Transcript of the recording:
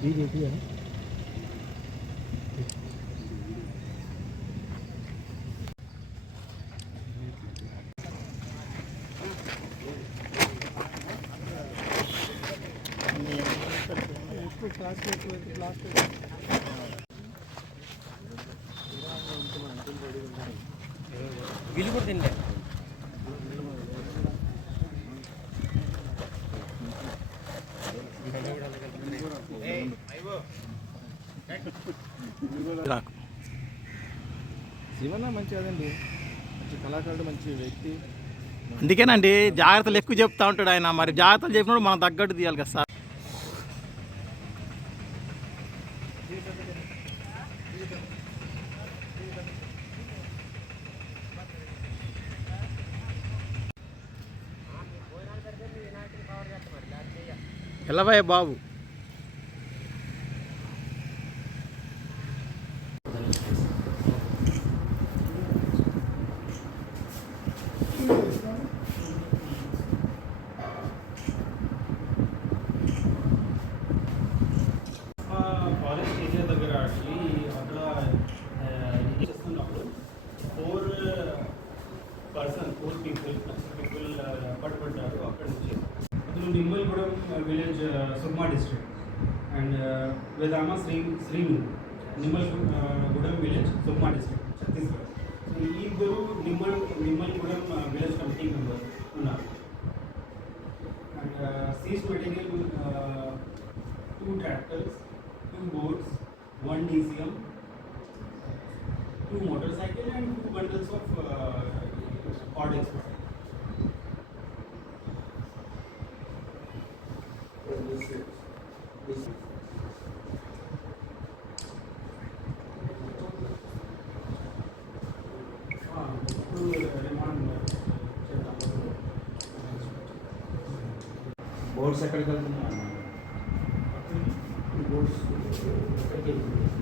BJP అని వీళ్ళు కూడా తినలే శివన్న మంచి అదండి మంచి కళాకారుడు మంచి వ్యక్తి. అందుకేనండి జాగ్రత్తలు ఎక్కువ చెప్తా ఉంటాడు ఆయన. మరి జాగ్రత్తలు చెప్పినప్పుడు మనం తగ్గట్టు తీయాలి కదా sir. Ellavayya babu. అందులో Nimmalgudem village Sukma district and Vedama Shri Srinu Nimmalgudem village Sukma district Chhattisgarh so ఈ ఇద్దరు Nimmal Nimmalgudem village committee member ఉన్నారు and seize material two tractors, two boats, one DCM, two motorcycle and two bundles of uh, odd boards ఎక్కడికి వెళ్తున్నాయి boards ఎక్కడికి వెళ్తున్నాయి